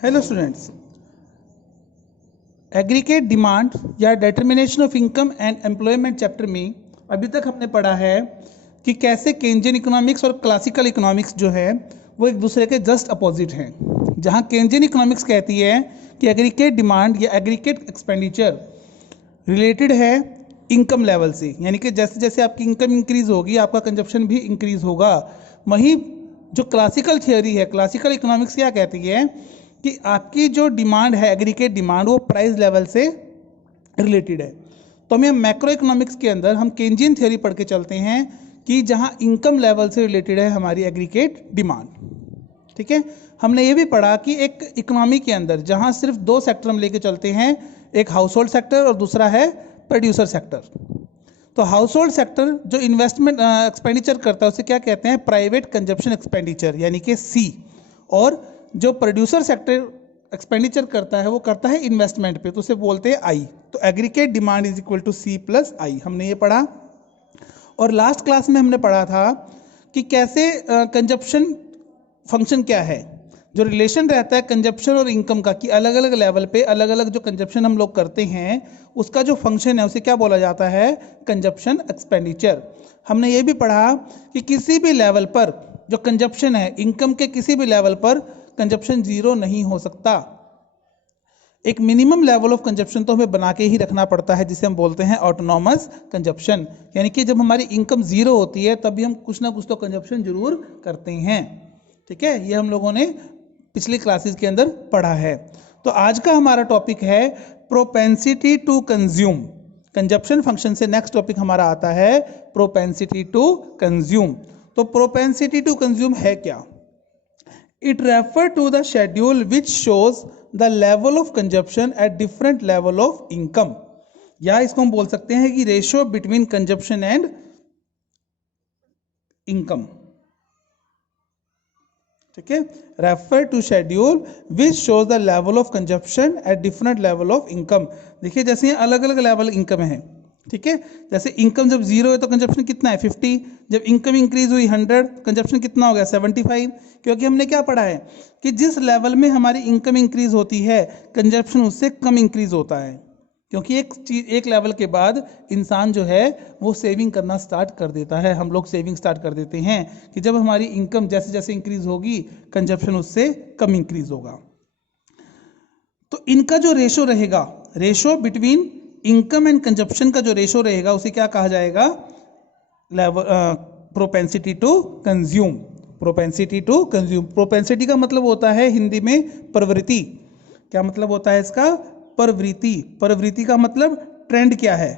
Hello students, aggregate demand या determination of income and employment chapter में अभी तक हमने पढ़ा है कि कैसे केंजियन इकोनॉमिक्स और क्लासिकल इकोनॉमिक्स जो है वो एक दूसरे के जस्ट अपोजिट हैं। जहां केंजियन इकोनॉमिक्स कहती है कि एग्रीगेट डिमांड या एग्रीगेट एक्सपेंडिचर रिलेटेड है इनकम लेवल से, यानी कि जैसे जैसे आपकी इनकम इंक्रीज होगी आपका कंजप्शन भी इंक्रीज होगा। वहीं जो क्लासिकल थियोरी है, क्लासिकल इकोनॉमिक्स क्या कहती है कि आपकी जो डिमांड है एग्रीगेट डिमांड वो प्राइस लेवल से रिलेटेड है। तो हमें मैक्रो इकोनॉमिक्स के अंदर हम केंजियन थ्योरी पढ़ के चलते हैं कि जहां इनकम लेवल से रिलेटेड है हमारी एग्रीगेट डिमांड। ठीक है, हमने ये भी पढ़ा कि एक इकोनॉमी के अंदर जहां सिर्फ दो सेक्टर हम लेके चलते हैं, एक हाउस होल्ड सेक्टर और दूसरा है प्रोड्यूसर सेक्टर। तो हाउस होल्ड सेक्टर जो इन्वेस्टमेंट एक्सपेंडिचर करता है उसे क्या कहते हैं, प्राइवेट कंजप्शन एक्सपेंडिचर यानी कि सी। और जो प्रोड्यूसर सेक्टर एक्सपेंडिचर करता है वो करता है इन्वेस्टमेंट पे, तो उसे बोलते हैं आई। तो aggregate demand is equal to C plus I, हमने ये पढ़ा। और लास्ट क्लास में हमने पढ़ा था कि कैसे कंजप्शन फंक्शन क्या है, जो रिलेशन रहता है कंजप्शन और इनकम का, कि अलग अलग लेवल पे अलग अलग जो कंजप्शन हम लोग करते हैं उसका जो फंक्शन है उसे क्या बोला जाता है, कंजप्शन एक्सपेंडिचर। हमने ये भी पढ़ा कि किसी भी लेवल पर जो कंजप्शन है, इनकम के किसी भी लेवल पर कंजप्शन जीरो नहीं हो सकता। एक मिनिमम लेवल ऑफ कंजप्शन तो हमें बना के ही रखना पड़ता है जिसे हम बोलते हैं ऑटोनॉमस कंजप्शन, यानी कि जब हमारी इनकम जीरो होती है तब भी हम कुछ ना कुछ तो कंजप्शन जरूर करते हैं। ठीक है, ये हम लोगों ने पिछली क्लासेस के अंदर पढ़ा है। तो आज का हमारा टॉपिक है propensity to consume. Consumption function से नेक्स्ट टॉपिक हमारा आता है प्रोपेंसिटी टू कंज्यूम। तो प्रोपेंसिटी टू कंज्यूम है क्या? It refer to the schedule which shows the level of consumption at different level of income, या इसको हम बोल सकते हैं कि ratio between consumption and income. ठीक है, refer to schedule which shows the level of consumption at different level of income. देखिए जैसे अलग अलग लेवल इनकम है। ठीक है, जैसे इनकम जब जीरो है तो कंजप्शन कितना है, 50। जब इनकम इंक्रीज हुई 100, कंजप्शन कितना हो गया, 75। क्योंकि हमने क्या पढ़ा है कि जिस लेवल में हमारी इनकम इंक्रीज होती है कंजप्शन उससे कम इंक्रीज होता है, क्योंकि एक लेवल के बाद इंसान जो है वो सेविंग करना स्टार्ट कर देता है। हम लोग सेविंग स्टार्ट कर देते हैं कि जब हमारी इनकम जैसे जैसे इंक्रीज होगी कंजप्शन उससे कम इंक्रीज होगा। तो इनका जो रेशो रहेगा, ratio between income and consumption का जो रेशो रहेगा उसे क्या कहा जाएगा, level propensity to consume. Propensity to consume, propensity का मतलब होता है हिंदी में प्रवृत्ति। क्या मतलब होता है इसका, प्रवृत्ति। प्रवृत्ति का मतलब ट्रेंड क्या है,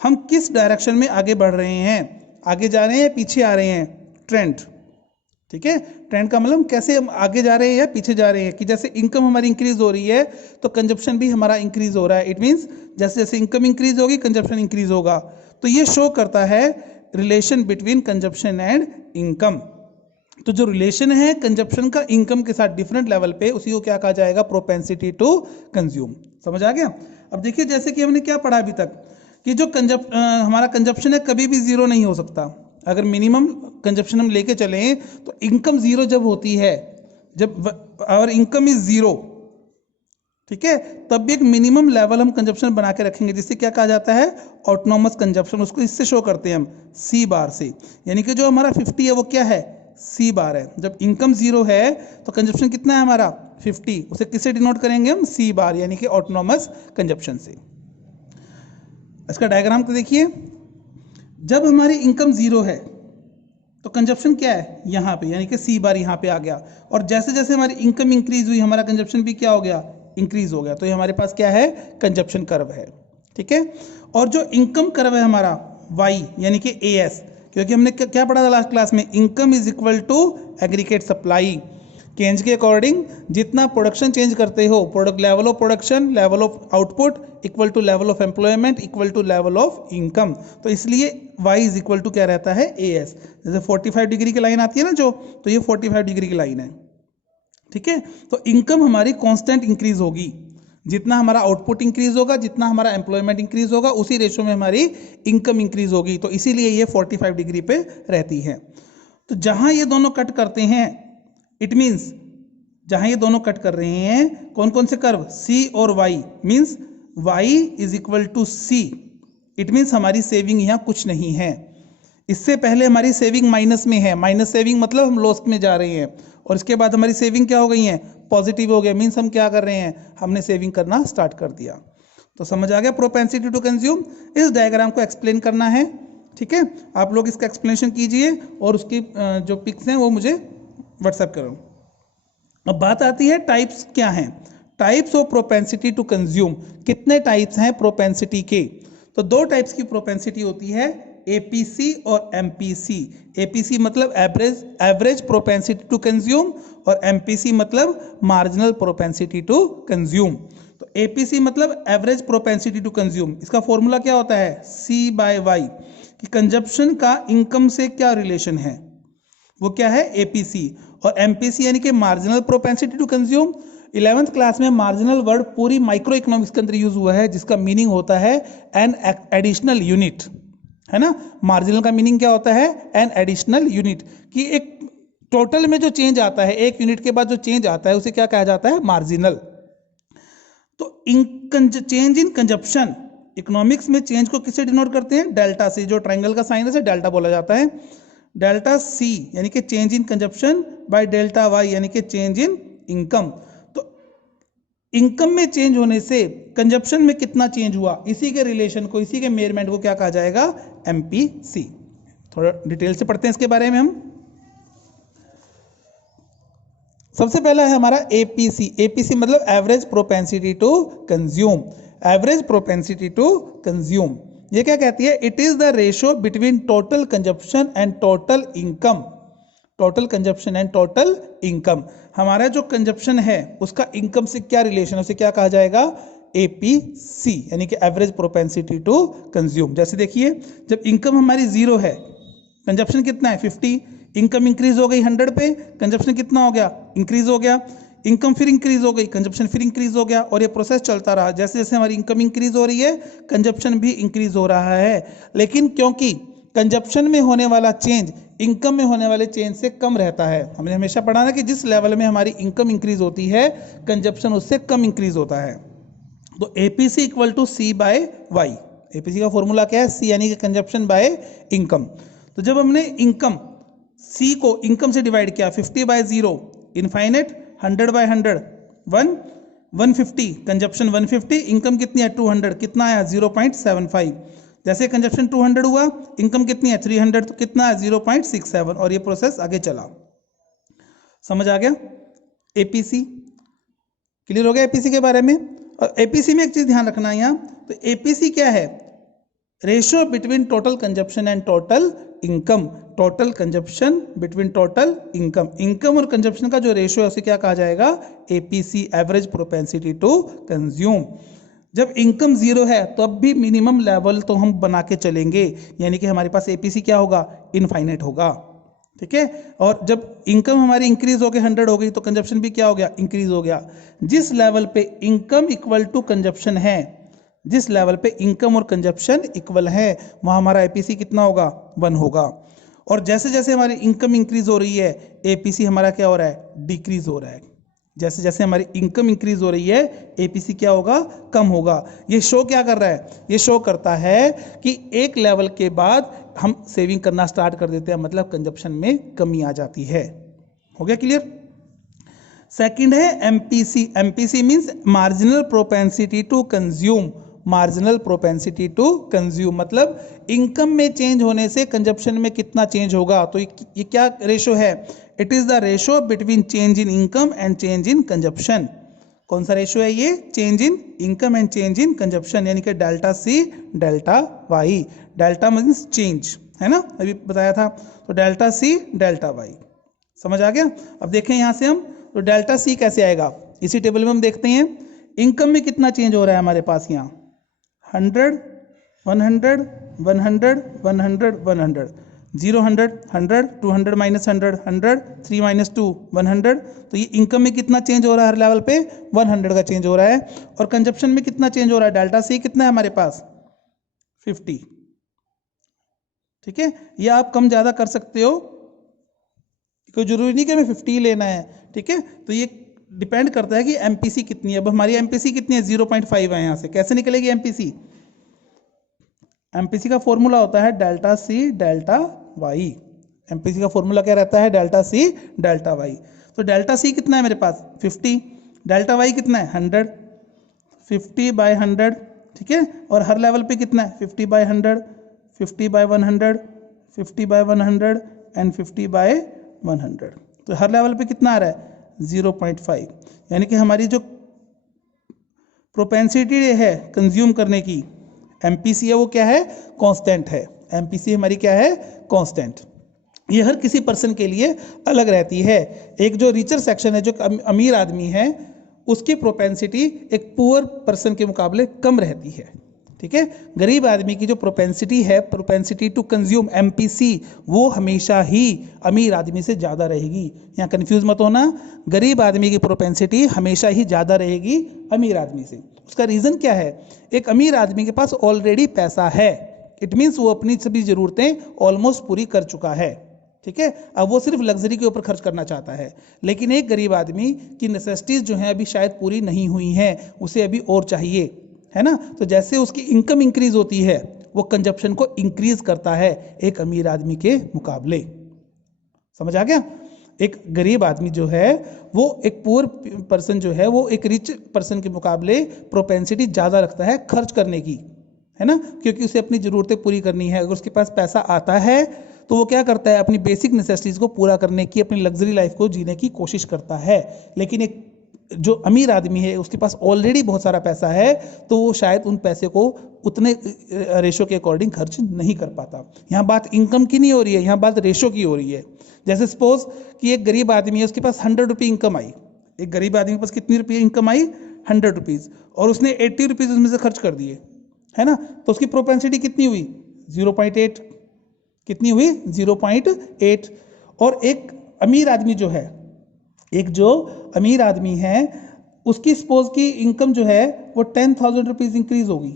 हम किस डायरेक्शन में आगे बढ़ रहे हैं, आगे जा रहे हैं पीछे आ रहे हैं, ट्रेंड। ठीक है, ट्रेंड का मतलब कैसे हम आगे जा रहे हैं या पीछे जा रहे हैं। कि जैसे इनकम हमारी इंक्रीज हो रही है तो कंजप्शन भी हमारा इंक्रीज हो रहा है। इट मींस जैसे जैसे इनकम इंक्रीज होगी कंजप्शन इंक्रीज होगा। तो ये शो करता है relation between consumption and income. तो जो रिलेशन है कंजप्शन का इनकम के साथ डिफरेंट लेवल पे, उसी को क्या कहा जाएगा, प्रोपेंसिटी टू कंज्यूम। समझ आ गया? अब देखिए जैसे कि हमने क्या पढ़ा अभी तक कि जो हमारा कंजप्शन है कभी भी जीरो नहीं हो सकता। अगर मिनिमम कंजप्शन हम लेके चलें तो इनकम जीरो जब होती है, जब और इनकम इज जीरो, ठीक है, तब भी एक मिनिमम लेवल हम कंजप्शन बना के रखेंगे जिससे क्या कहा जाता है, ऑटोनॉमस कंजप्शन। उसको इससे शो करते हैं हम सी बार से, यानी कि जो हमारा 50 है वो क्या है, सी बार है। जब इनकम जीरो है तो कंजप्शन कितना है हमारा 50, उसे किससे डिनोट करेंगे हम, सी बार, यानी कि ऑटोनॉमस कंजप्शन से। इसका डायग्राम को देखिए, जब हमारी इनकम जीरो है तो कंजप्शन क्या है यहाँ पे, यानी कि सी बार यहाँ पे आ गया। और जैसे जैसे हमारी इनकम इंक्रीज हुई हमारा कंजप्शन भी क्या हो गया, इंक्रीज हो गया। तो ये हमारे पास क्या है, कंजप्शन कर्व है। ठीक है, और जो इनकम कर्व है हमारा वाई यानी कि एएस, क्योंकि हमने क्या पढ़ा था लास्ट क्लास में, income is equal to aggregate supply. Change के अकॉर्डिंग जितना प्रोडक्शन चेंज करते हो, product level of production, level of output equal to level of employment equal to level of income. तो इसलिए y इज इक्वल टू क्या रहता है, as। जैसे 45 डिग्री की लाइन आती है ना जो, तो ये 45 डिग्री की लाइन है। ठीक है, तो इनकम हमारी कांस्टेंट इंक्रीज होगी, जितना हमारा आउटपुट इंक्रीज होगा, जितना हमारा एम्प्लॉयमेंट इंक्रीज होगा, उसी रेशो में हमारी इनकम इंक्रीज होगी। तो इसीलिए ये 45 डिग्री पे रहती है। तो जहां ये दोनों कट करते हैं, इट मीन्स जहां ये दोनों कट कर रहे हैं, कौन कौन से कर्व, सी और Y, means Y is equal to C, it means हमारी सेविंग यहाँ कुछ नहीं है। इससे पहले हमारी सेविंग माइनस में है, माइनस सेविंग मतलब हम लॉस में जा रहे हैं, और इसके बाद हमारी सेविंग क्या हो गई है, पॉजिटिव हो गया, मीन्स हम क्या कर रहे हैं, हमने सेविंग करना स्टार्ट कर दिया। तो समझ आ गया प्रोपेंसिटी टू कंज्यूम। इस डायग्राम को एक्सप्लेन करना है, ठीक है, आप लोग इसका एक्सप्लेनेशन कीजिए और उसकी जो पिक्स हैं वो मुझे व्हाट्सएप करो। अब बात आती है टाइप्स क्या हैं, types of propensity to consume. कितने टाइप्स हैं प्रोपेंसिटी के, तो दो टाइप्स की प्रोपेंसिटी होती है, एपीसी और एमपीसी। एपीसी मतलब एवरेज प्रोपेंसिटी टू कंज्यूम, और एमपीसी मतलब मार्जिनल प्रोपेंसिटी टू कंज्यूम। तो एपीसी मतलब एवरेज प्रोपेंसिटी टू कंज्यूम, इसका फॉर्मूला क्या होता है, सी बाय वाई, कि कंजप्शन का इनकम से क्या रिलेशन है, वो क्या है, एपीसी। और एमपीसी यानी कि marginal propensity to consume. 11th class में मार्जिनल वर्ड पूरी माइक्रो इकोनॉमिक्स के अंदर यूज हुआ है, जिसका मीनिंग होता है एन एडिशनल यूनिट, है ना। मार्जिनल का मीनिंग क्या होता है, एन एडिशनल यूनिट, कि एक टोटल में जो चेंज आता है, एक यूनिट के बाद जो चेंज आता है उसे क्या कहा जाता है, मार्जिनल। तो चेंज इन कंजप्शन, इकोनॉमिक्स में चेंज को किससे डिनोट करते हैं, डेल्टा से, जो ट्रायंगल का साइन है उसे डेल्टा बोला जाता है। डेल्टा सी यानी कि change in consumption by delta Y यानी कि चेंज इन इनकम। तो इनकम में चेंज होने से कंजप्शन में कितना चेंज हुआ, इसी के रिलेशन को, इसी के मेजरमेंट को क्या कहा जाएगा, एमपीसी। थोड़ा डिटेल से पढ़ते हैं इसके बारे में हम। सबसे पहला है हमारा एपीसी। एपीसी मतलब average propensity to consume. Average propensity to consume ये क्या कहती है, it is the ratio between total consumption and total income. Total consumption and total income, हमारा जो कंजप्शन है उसका इनकम से क्या रिलेशन है, उसे क्या कहा जाएगा, एपीसी, यानी कि एवरेज प्रोपेंसिटी टू कंज्यूम। जैसे देखिए, जब इनकम हमारी जीरो है, कंजप्शन कितना है 50, इनकम इंक्रीज हो गई 100 पे, कंजप्शन कितना हो गया, इंक्रीज हो गया। इनकम फिर इंक्रीज हो गई, कंजप्शन फिर इंक्रीज हो गया, और ये प्रोसेस चलता रहा। जैसे जैसे हमारी इनकम इंक्रीज हो रही है, कंजप्शन भी इंक्रीज हो रहा है। लेकिन क्योंकि कंजप्शन में होने वाला चेंज इनकम में होने वाले चेंज से कम रहता है, हमने हमेशा पढ़ा ना कि जिस लेवल में हमारी इनकम इंक्रीज होती है, कंजप्शन उससे कम इंक्रीज होता है। तो APC equal to C by Y. APC का फॉर्मूला क्या है, सी यानी कि कंजप्शन बाय इनकम। तो जब हमने इनकम सी को इनकम से डिवाइड किया, 50 by 0 infinite, 100 by 100 1, 150 consumption 150, income कितनी है 200, कितना आया 0.75। जैसे कंजप्शन 200 हुआ, इनकम कितनी है 300, तो कितना है 0.67, और ये प्रोसेस आगे चला। समझ आ गया, एपीसी क्लियर हो गया एपीसी के बारे में। और एपीसी में एक चीज ध्यान रखना है यहाँ, तो एपीसी क्या है, ratio between total consumption and total income. Total consumption between total income, income और कंजप्शन का जो रेशियो है उसे क्या कहा जाएगा, APC, average propensity to consume. जब इनकम जीरो है तो अब भी मिनिमम लेवल तो हम बना के चलेंगे, यानी कि हमारे पास एपीसी क्या होगा, इनफाइनाइट होगा, ठीक है। और जब इनकम हमारी इंक्रीज हो गई 100 हो गई, तो कंजप्शन भी क्या हो गया, इंक्रीज हो गया। जिस लेवल पे इनकम इक्वल टू कंजप्शन है, जिस लेवल पे इनकम और कंजप्शन इक्वल है, वहां हमारा एपीसी कितना होगा, 1 होगा। और जैसे जैसे हमारी इनकम इंक्रीज हो रही है, एपीसी हमारा क्या हो रहा है, डिक्रीज हो रहा है। जैसे जैसे हमारी इनकम इंक्रीज हो रही है, एपीसी क्या होगा, कम होगा। ये शो क्या कर रहा है, ये शो करता है कि एक लेवल के बाद हम सेविंग करना स्टार्ट कर देते हैं, मतलब कंजप्शन में कमी आ जाती है। हो गया क्लियर। सेकंड है MPC. MPC means marginal propensity to consume. Marginal propensity to consume मतलब इनकम में चेंज होने से कंजप्शन में कितना चेंज होगा। तो ये क्या रेशो है, it is the ratio between change in income and change in consumption. कौन सा रेशो है ये, change in income and change in consumption, यानी कि delta C delta Y. Delta means change, है ना, अभी बताया था। तो डेल्टा सी डेल्टा वाई, समझ आ गया। अब देखें यहां से हम, तो डेल्टा सी कैसे आएगा, इसी टेबल में हम देखते हैं। इनकम में कितना चेंज हो रहा है हमारे पास, यहाँ 100 100 100 100 100 0 100 100 200 माइनस 100 100 3 माइनस 2 100। तो ये इनकम में कितना चेंज हो रहा है, हर लेवल पे 100 का चेंज हो रहा है। और कंजप्शन में कितना चेंज हो रहा है, डेल्टा सी कितना है हमारे पास 50, ठीक है। ये आप कम ज्यादा कर सकते हो, कोई जरूरी नहीं कि हमें 50 लेना है, ठीक है। तो ये डिपेंड करता है कि एमपीसी कितनी है। अब हमारी एमपीसी कितनी है, 0.5 है। यहाँ से कैसे निकलेगी एमपीसी? एमपीसी का फॉर्मूला होता है delta C delta Y. MPC का फॉर्मूला क्या रहता है? Delta C delta Y. तो डेल्टा सी कितना है मेरे पास? 50। डेल्टा वाई कितना है? 100। 50/100, ठीक है। और हर लेवल पे कितना है? 50/100, 50/100, 50/100 एंड 50/100। तो हर लेवल पे कितना आ रहा है? 0.5। यानी कि हमारी जो प्रोपेंसिटी है कंज्यूम करने की, एमपीसी है, वो क्या है? कांस्टेंट है। एमपीसी हमारी क्या है? कांस्टेंट। ये हर किसी पर्सन के लिए अलग रहती है। एक जो रिचर सेक्शन है, जो अमीर आदमी है, उसकी प्रोपेंसिटी एक पुअर पर्सन के मुकाबले कम रहती है, ठीक है। गरीब आदमी की जो प्रोपेंसिटी है, प्रोपेंसिटी टू कंज्यूम, एमपीसी, वो हमेशा ही अमीर आदमी से ज़्यादा रहेगी। यहाँ कंफ्यूज मत होना, गरीब आदमी की प्रोपेंसिटी हमेशा ही ज़्यादा रहेगी अमीर आदमी से। उसका रीज़न क्या है? एक अमीर आदमी के पास ऑलरेडी पैसा है, इट मीन्स वो अपनी सभी ज़रूरतें ऑलमोस्ट पूरी कर चुका है, ठीक है। अब वो सिर्फ लग्जरी के ऊपर खर्च करना चाहता है। लेकिन एक गरीब आदमी की नेसेसिटीज़ जो हैं अभी शायद पूरी नहीं हुई हैं, उसे अभी और चाहिए, है ना। तो जैसे उसकी इनकम इंक्रीज होती है, वो कंजप्शन को इंक्रीज करता है एक अमीर आदमी के मुकाबले। समझ आ गया? एक गरीब आदमी जो है वो एक पुअर पर्सन जो है वो एक रिच पर्सन के मुकाबले प्रोपेंसिटी ज़्यादा रखता है खर्च करने की, है ना, क्योंकि उसे अपनी ज़रूरतें पूरी करनी है। अगर उसके पास पैसा आता है तो वो क्या करता है? अपनी बेसिक नेसेसिटीज़ को पूरा करने की, अपनी लग्जरी लाइफ को जीने की कोशिश करता है। लेकिन एक जो अमीर आदमी है उसके पास ऑलरेडी बहुत सारा पैसा है, तो वो शायद उन पैसे को उतने रेशो के अकॉर्डिंग खर्च नहीं कर पाता। यहाँ बात इनकम की नहीं हो रही है, यहाँ बात रेशो की हो रही है। जैसे सपोज कि एक गरीब आदमी है, उसके पास 100 रुपये इनकम आई। एक गरीब आदमी के पास कितनी रुपये इनकम आई? 100 रुपीज़, और उसने 80 रुपीज़ उसमें से खर्च कर दिए, है ना। तो उसकी प्रोपेंसिटी कितनी हुई? 0.8। कितनी हुई? 0.8। और एक अमीर आदमी जो है, एक जो अमीर आदमी है, उसकी सपोज की इनकम जो है वो 10,000 रुपीज़ इंक्रीज होगी,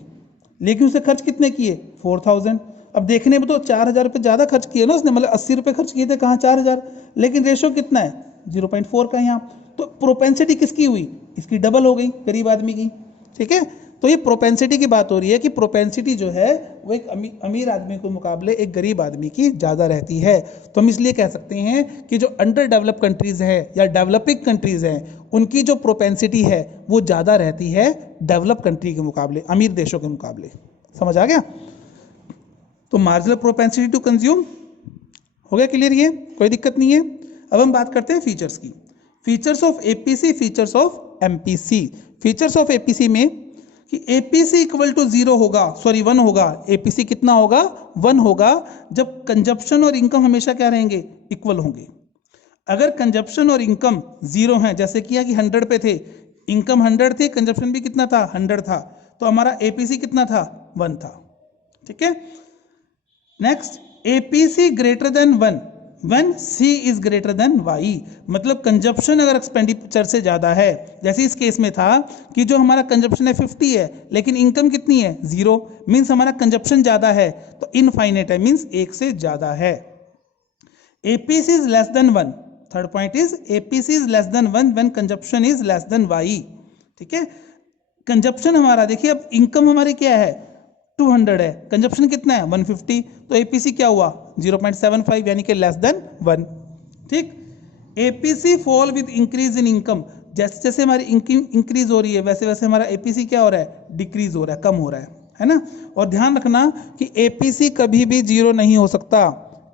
लेकिन उसे खर्च कितने किए? 4,000। अब देखने में तो 4,000 रुपये ज़्यादा खर्च किए ना उसने, मतलब 80 रुपये खर्च किए थे, कहाँ 4,000, लेकिन रेशो कितना है? 0.4 का यहाँ। तो प्रोपेंसिटी किसकी हुई? इसकी डबल हो गई, गरीब आदमी की, ठीक है। तो ये प्रोपेंसिटी की बात हो रही है कि प्रोपेंसिटी जो है वो एक अमीर आदमी के मुकाबले एक गरीब आदमी की ज़्यादा रहती है। तो हम इसलिए कह सकते हैं कि जो अंडर डेवलप कंट्रीज़ हैं या डेवलपिंग कंट्रीज़ हैं, उनकी जो प्रोपेंसिटी है वो ज़्यादा रहती है डेवलप कंट्री के मुकाबले, अमीर देशों के मुकाबले। समझ आ गया? तो मार्जिनल प्रोपेंसिटी टू कंज्यूम हो गया क्लियर? ये कोई दिक्कत नहीं है। अब हम बात करते हैं फीचर्स की। Features of APC, features of MPC. Features of APC में कि एपीसी इक्वल टू 0 होगा, सॉरी 1 होगा। एपीसी कितना होगा? 1 होगा, जब कंजप्शन और इनकम हमेशा क्या रहेंगे? इक्वल होंगे। अगर कंजप्शन और इनकम 0 हैं, जैसे किया कि 100 पे थे, इनकम 100 थी, कंजप्शन भी कितना था? 100 था, तो हमारा एपीसी कितना था? 1 था, ठीक है। Next, APC greater than 1 when C is greater than Y. मतलब कंजप्शन अगर एक्सपेंडिचर से ज़्यादा है, जैसे इस केस में था कि जो हमारा कंजप्शन है 50 है, लेकिन इनकम कितनी है? 0, मीन्स हमारा कंजप्शन ज़्यादा है, तो इनफाइनाइट है, मीन्स 1 से ज़्यादा है। APC is less than 1, third point is APC is less than 1 when consumption is less than Y, ठीक है। कंजप्शन हमारा देखिए, अब इनकम हमारी क्या है? 200 है, कंजप्शन कितना है? 150, तो एपीसी क्या हुआ? 0.75, यानी कि लेस देन 1, ठीक। APC fall with increase in income. जैसे जैसे हमारी इनकम इंक्रीज हो रही है, वैसे वैसे हमारा एपीसी क्या हो रहा है? डिक्रीज हो रहा है, कम हो रहा है ना। और ध्यान रखना कि एपीसी कभी भी 0 नहीं हो सकता।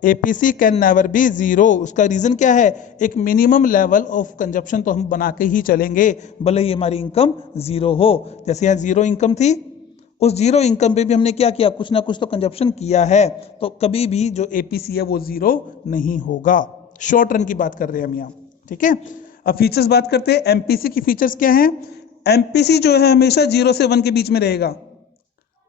APC can never be 0। उसका रीजन क्या है? एक मिनिमम लेवल ऑफ कंजप्शन तो हम बना के ही चलेंगे, भले ही हमारी इनकम 0 हो। जैसे यहाँ 0 इनकम थी, उस 0 इनकम पे भी हमने क्या किया? कुछ ना कुछ तो कंजप्शन किया है, तो कभी भी जो एपीसी है वो 0 नहीं होगा। शॉर्ट रन की बात कर रहे हैं हम यहाँ, ठीक है। अब फीचर्स बात करते हैं। एमपीसी की फीचर्स क्या हैं? एमपीसी जो है हमेशा 0 से 1 के बीच में रहेगा।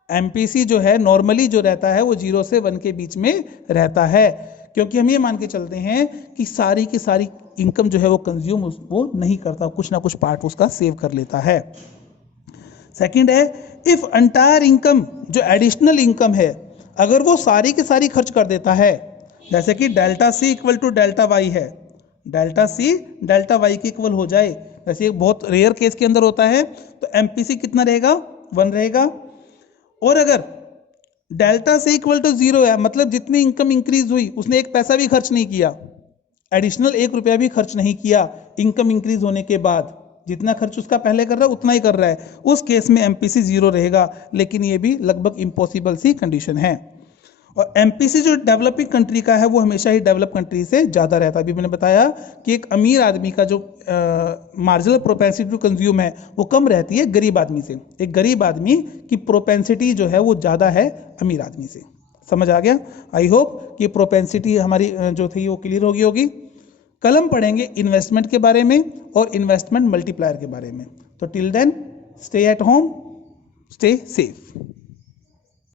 एमपीसी जो है नॉर्मली जो रहता है वो 0 से 1 के बीच में रहता है, क्योंकि हम ये मान के चलते हैं कि सारी की सारी इनकम जो है वो कंज्यूम वो नहीं करता, कुछ ना कुछ पार्ट उसका सेव कर लेता है। सेकंड है, इफ एंटायर इनकम, जो एडिशनल इनकम है, अगर वो सारी की सारी खर्च कर देता है, जैसे कि delta C equal to delta Y है, डेल्टा सी डेल्टा वाई के इक्वल हो जाए, वैसे एक बहुत रेयर केस के अंदर होता है, तो एमपीसी कितना रहेगा, 1 रहेगा। और अगर डेल्टा से इक्वल टू 0 है, मतलब जितनी इनकम इंक्रीज हुई उसने एक पैसा भी खर्च नहीं किया, एडिशनल 1 रुपया भी खर्च नहीं किया, इंकम इंक्रीज होने के बाद जितना खर्च उसका पहले कर रहा है उतना ही कर रहा है, उस केस में एमपीसी 0 रहेगा। लेकिन ये भी लगभग इम्पॉसिबल सी कंडीशन है। और एमपीसी जो डेवलपिंग कंट्री का है वो हमेशा ही डेवलप कंट्री से ज़्यादा रहता है। अभी मैंने बताया कि एक अमीर आदमी का जो मार्जिनल प्रोपेंसिटी टू कंज्यूम है वो कम रहती है गरीब आदमी से। एक गरीब आदमी की प्रोपेंसिटी जो है वो ज़्यादा है अमीर आदमी से। समझ आ गया? आई होप कि प्रोपेंसिटी हमारी जो थी वो क्लियर होगी। कल हम पढ़ेंगे इन्वेस्टमेंट के बारे में और इन्वेस्टमेंट मल्टीप्लायर के बारे में। तो till then stay at home, stay safe.